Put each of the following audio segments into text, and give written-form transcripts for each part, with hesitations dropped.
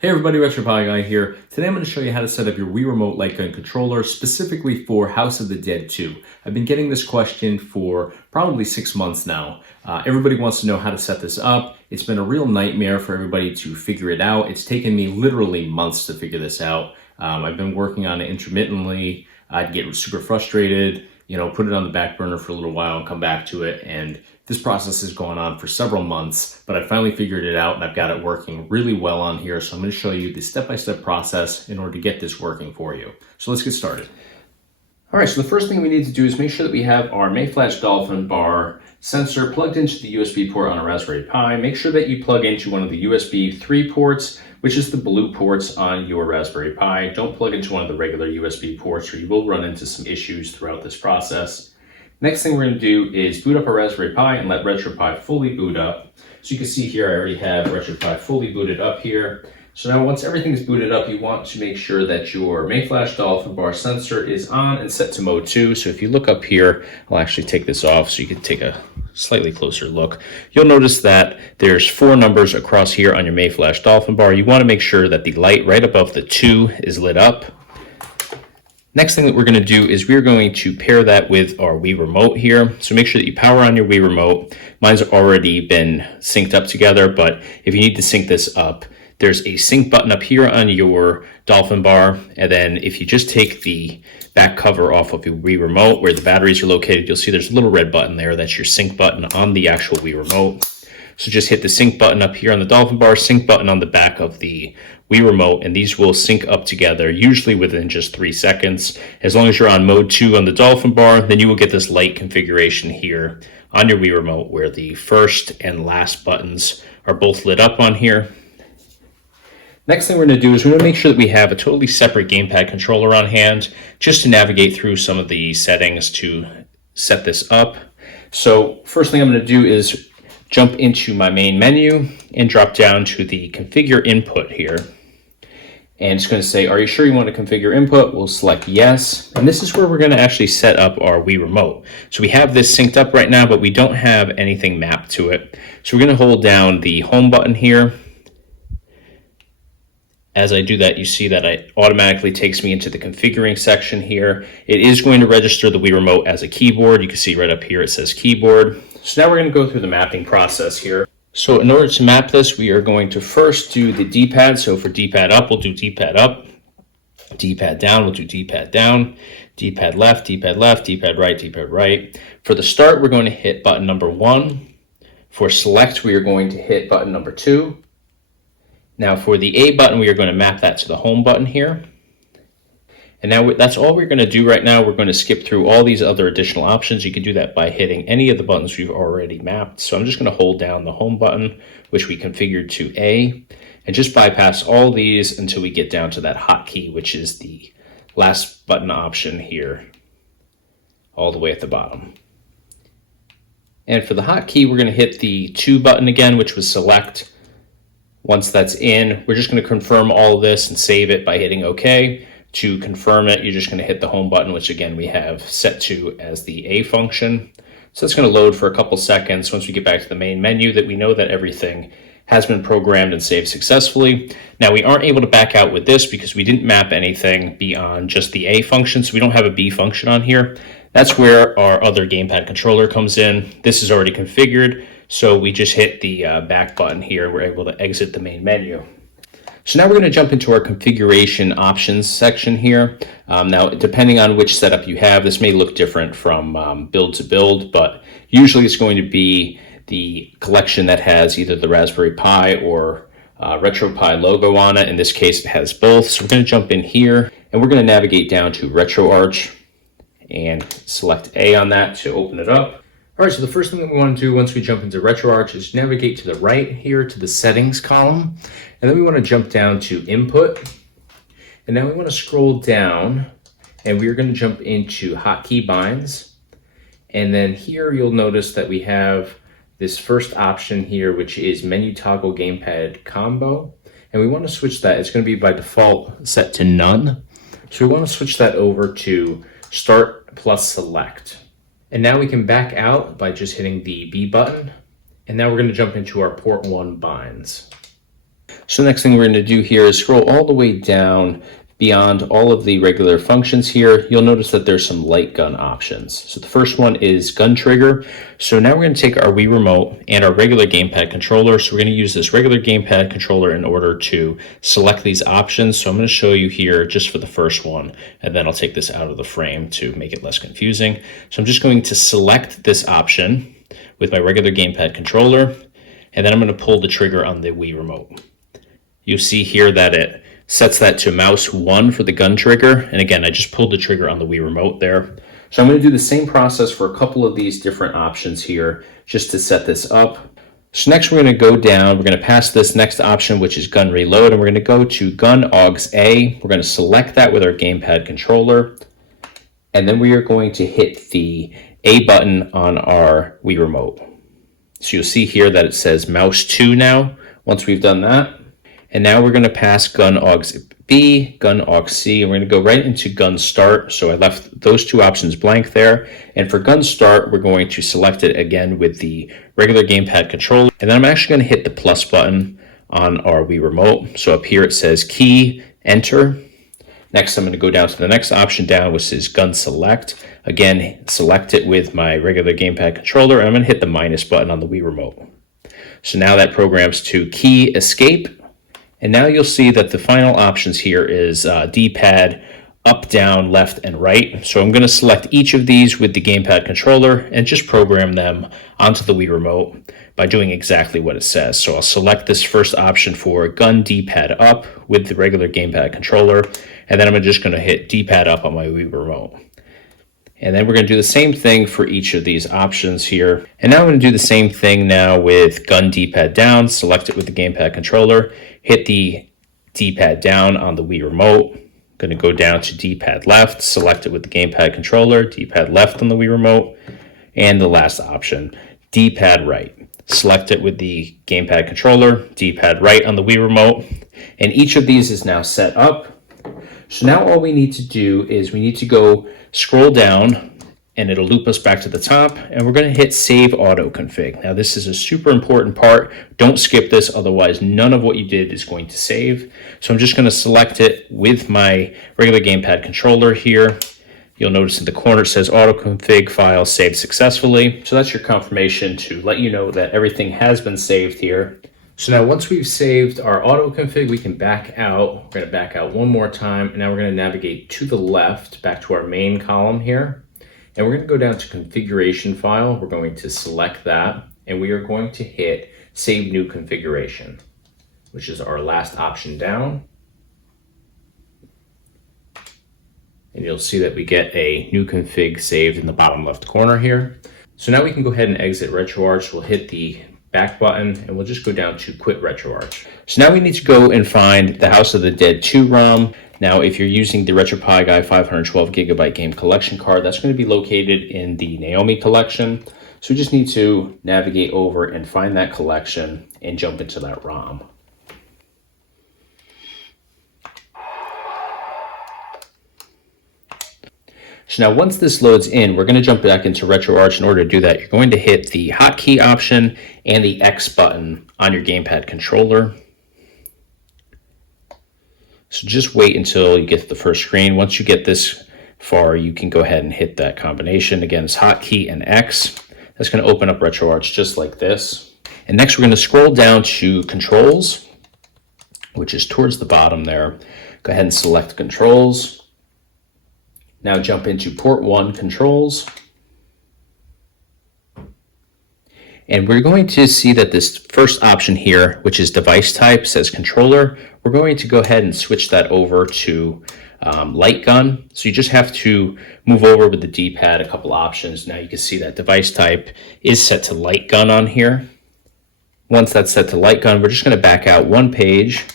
Hey everybody, RetroPie Guy here. Today I'm going to show you how to set up your Wii Remote Light Gun controller specifically for House of the Dead 2. I've been getting this question for probably 6 months now. Everybody wants to know how to set this up. It's been a real nightmare for everybody to figure it out. It's taken me literally months to figure this out. I've been working on it intermittently. I'd get super frustrated, put it on the back burner for a little while and come back to it. And this process has gone on for several months, but I finally figured it out and I've got it working really well on here. So I'm going to show you the step-by-step process in order to get this working for you. So let's get started. All right, so the first thing we need to do is make sure that we have our Mayflash Dolphin bar sensor plugged into the USB port on a Raspberry Pi. Make sure that you plug into one of the USB 3 ports, which is the blue ports on your Raspberry Pi. Don't plug into one of the regular USB ports or you will run into some issues throughout this process. Next thing we're going to do is boot up our Raspberry Pi and let RetroPie fully boot up. So you can see here I already have RetroPie fully booted up here. So now once everything is booted up, you want to make sure that your Mayflash Dolphin bar sensor is on and set to mode 2. So if you look up here, I'll actually take this off so you can take a slightly closer look. You'll notice that there's 4 numbers across here on your Mayflash Dolphin bar. You want to make sure that the light right above the 2 is lit up. Next thing that we're going to do is we're going to pair that with our Wii Remote here. So make sure that you power on your Wii Remote. Mine's already been synced up together, but if you need to sync this up, there's a sync button up here on your Dolphin bar. And then if you just take the back cover off of your Wii Remote where the batteries are located, you'll see there's a little red button there. That's your sync button on the actual Wii Remote. So just hit the sync button up here on the Dolphin bar, sync button on the back of the Wii Remote, and these will sync up together, usually within just 3 seconds. As long as you're on mode 2 on the Dolphin bar, then you will get this light configuration here on your Wii Remote where the first and last buttons are both lit up on here. Next thing we're going to do is we're going to make sure that we have a totally separate gamepad controller on hand just to navigate through some of the settings to set this up. So first thing I'm going to do is jump into my main menu and drop down to the configure input here. And it's going to say, are you sure you want to configure input? We'll select yes. And this is where we're going to actually set up our Wii Remote. So we have this synced up right now, but we don't have anything mapped to it. So we're going to hold down the home button here. As I do that, you see that it automatically takes me into the configuring section here. It is going to register the Wii Remote as a keyboard. You can see right up here it says keyboard. So now we're going to go through the mapping process here. So in order to map this, we are going to first do the D-pad. So for D-pad up, we'll do D-pad up. D-pad down, we'll do D-pad down. D-pad left, D-pad left, D-pad right, D-pad right. For the start, we're going to hit button number 1. For select, we are going to hit button number 2. Now for the A button, we are going to map that to the home button here. And now that's all we're going to do right now. We're going to skip through all these other additional options. You can do that by hitting any of the buttons we've already mapped. So I'm just going to hold down the home button, which we configured to A, and just bypass all these until we get down to that hotkey, which is the last button option here, all the way at the bottom. And for the hotkey, we're going to hit the 2 button again, which was select. Once that's in, we're just going to confirm all of this and save it by hitting OK. To confirm it, you're just going to hit the home button, which again we have set to as the A function. So that's going to load for a couple seconds. Once we get back to the main menu, that we know that everything has been programmed and saved successfully. Now we aren't able to back out with this because we didn't map anything beyond just the A function, so we don't have a B function on here. That's where our other gamepad controller comes in. This is already configured, so we just hit the back button here. We're able to exit the main menu. So now we're going to jump into our configuration options section here. Now, depending on which setup you have, this may look different from build to build, but usually it's going to be the collection that has either the Raspberry Pi or RetroPie logo on it. In this case, it has both. So we're going to jump in here and we're going to navigate down to Retroarch and select A on that to open it up. All right, so the first thing that we want to do once we jump into RetroArch is navigate to the right here to the settings column. And then we want to jump down to input. And now we want to scroll down and we are going to jump into hotkey binds. And then here you'll notice that we have this first option here, which is menu toggle gamepad combo. And we want to switch that. It's going to be by default set to none. So we want to switch that over to start plus select. And now we can back out by just hitting the B button. And now we're going to jump into our port 1 binds. So the next thing we're going to do here is scroll all the way down beyond all of the regular functions here. You'll notice that there's some light gun options. So the first one is gun trigger. So now we're going to take our Wii remote and our regular gamepad controller. So we're going to use this regular gamepad controller in order to select these options. So I'm going to show you here just for the first one, and then I'll take this out of the frame to make it less confusing. So I'm just going to select this option with my regular gamepad controller, and then I'm going to pull the trigger on the Wii remote. You'll see here that it sets that to mouse 1 for the gun trigger. And again, I just pulled the trigger on the Wii remote there. So I'm going to do the same process for a couple of these different options here just to set this up. So next we're going to go down, we're going to pass this next option, which is gun reload, and we're going to go to gun AUX A. We're going to select that with our gamepad controller. And then we are going to hit the A button on our Wii remote. So you'll see here that it says mouse 2 now, once we've done that. And now we're going to pass gun AUX B, gun AUX C, and we're going to go right into gun start. So I left those two options blank there. And for gun start, we're going to select it again with the regular gamepad controller. And then I'm actually going to hit the plus button on our Wii remote. So up here it says key, enter. Next, I'm going to go down to the next option down, which is gun select. Again, select it with my regular gamepad controller, and I'm going to hit the minus button on the Wii remote. So now that programs to key escape. And now you'll see that the final options here is D-pad, up, down, left, and right. So I'm going to select each of these with the gamepad controller and just program them onto the Wii remote by doing exactly what it says. So I'll select this first option for gun D-pad up with the regular gamepad controller, and then I'm just going to hit D-pad up on my Wii remote. And then we're going to do the same thing for each of these options here. And now I'm going to do the same thing now with gun D-pad down, select it with the gamepad controller, hit the D-pad down on the Wii remote. I'm going to go down to D-pad left, select it with the gamepad controller, D-pad left on the Wii remote. And the last option, D-pad right. Select it with the gamepad controller, D-pad right on the Wii remote. And each of these is now set up. So now all we need to do is we need to go scroll down, and it'll loop us back to the top, and we're going to hit Save Auto Config. Now this is a super important part. Don't skip this, otherwise none of what you did is going to save. So I'm just going to select it with my regular gamepad controller here. You'll notice in the corner it says Auto Config file saved successfully. So that's your confirmation to let you know that everything has been saved here. So now once we've saved our auto config, we can back out. We're going to back out one more time, and now we're going to navigate to the left, back to our main column here. And we're going to go down to configuration file. We're going to select that, and we are going to hit save new configuration, which is our last option down. And you'll see that we get a new config saved in the bottom left corner here. So now we can go ahead and exit RetroArch. We'll hit the back button, and we'll just go down to quit RetroArch. So now we need to go and find the House of the Dead 2 ROM. Now, if you're using the RetroPie Guy 512 gigabyte game collection card, that's going to be located in the Naomi collection. So we just need to navigate over and find that collection and jump into that ROM. So now once this loads in, we're going to jump back into RetroArch. In order to do that, you're going to hit the hotkey option and the X button on your gamepad controller. So just wait until you get to the first screen. Once you get this far, you can go ahead and hit that combination. Again, it's hotkey and X. That's going to open up RetroArch just like this. And next we're going to scroll down to Controls, which is towards the bottom there. Go ahead and select Controls. Now jump into port 1 controls. And we're going to see that this first option here, which is device type, says controller. We're going to go ahead and switch that over to light gun. So you just have to move over with the D-pad a couple options. Now you can see that device type is set to light gun on here. Once that's set to light gun, we're just going to back out one page,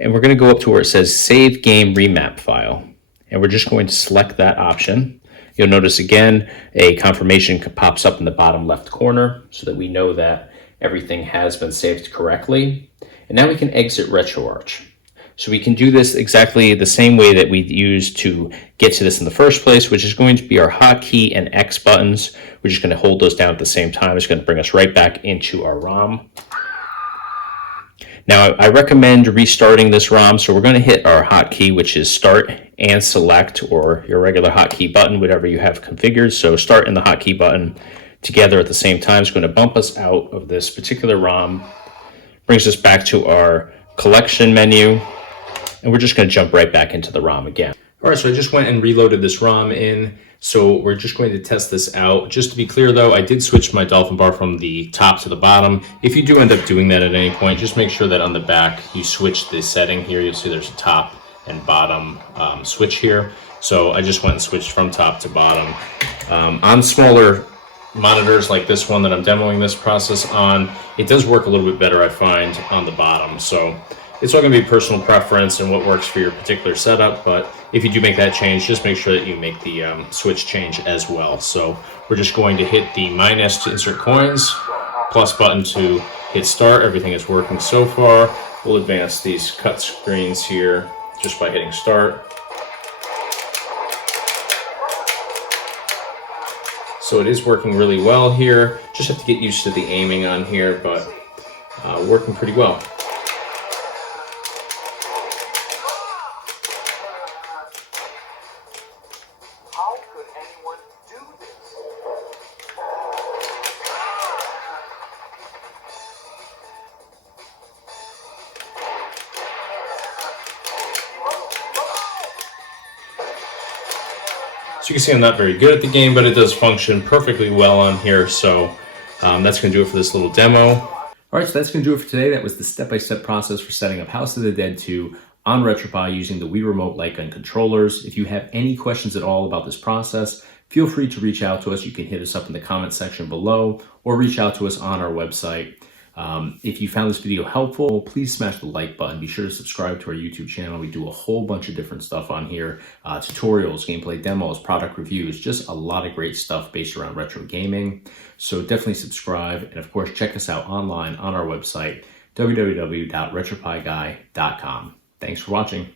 and we're going to go up to where it says save game remap file. And we're just going to select that option. You'll notice again, a confirmation pops up in the bottom left corner so that we know that everything has been saved correctly. And now we can exit RetroArch. So we can do this exactly the same way that we used to get to this in the first place, which is going to be our hotkey and X buttons. We're just going to hold those down at the same time. It's going to bring us right back into our ROM. Now, I recommend restarting this ROM, so we're going to hit our hotkey, which is start and select, or your regular hotkey button, whatever you have configured. So start and the hotkey button together at the same time is going to bump us out of this particular ROM, brings us back to our collection menu, and we're just going to jump right back into the ROM again. All right, so I just went and reloaded this ROM in. So we're just going to test this out. Just to be clear though, I did switch my dolphin bar from the top to the bottom. If you do end up doing that at any point, just make sure that on the back you switch the setting here. You'll see there's a top and bottom switch here. So I just went and switched from top to bottom. On smaller monitors like this one that I'm demoing this process on, it does work a little bit better, I find, on the bottom. So it's all going to be personal preference and what works for your particular setup, but if you do make that change, just make sure that you make the switch change as well. So we're just going to hit the minus to insert coins, plus button to hit start. Everything is working so far. We'll advance these cut screens here just by hitting start. So it is working really well here. Just have to get used to the aiming on here, but working pretty well. How could anyone do this? So you can see I'm not very good at the game, but it does function perfectly well on here. So that's going to do it for this little demo. All right, so that's going to do it for today. That was the step-by-step process for setting up House of the Dead 2 on RetroPie using the Wii Remote light gun controllers. If you have any questions at all about this process, feel free to reach out to us. You can hit us up in the comment section below or reach out to us on our website. If you found this video helpful, please smash the like button. Be sure to subscribe to our YouTube channel. We do a whole bunch of different stuff on here. Tutorials, gameplay demos, product reviews, just a lot of great stuff based around retro gaming. So definitely subscribe. And of course, check us out online on our website, www.retropieguy.com. Thanks for watching.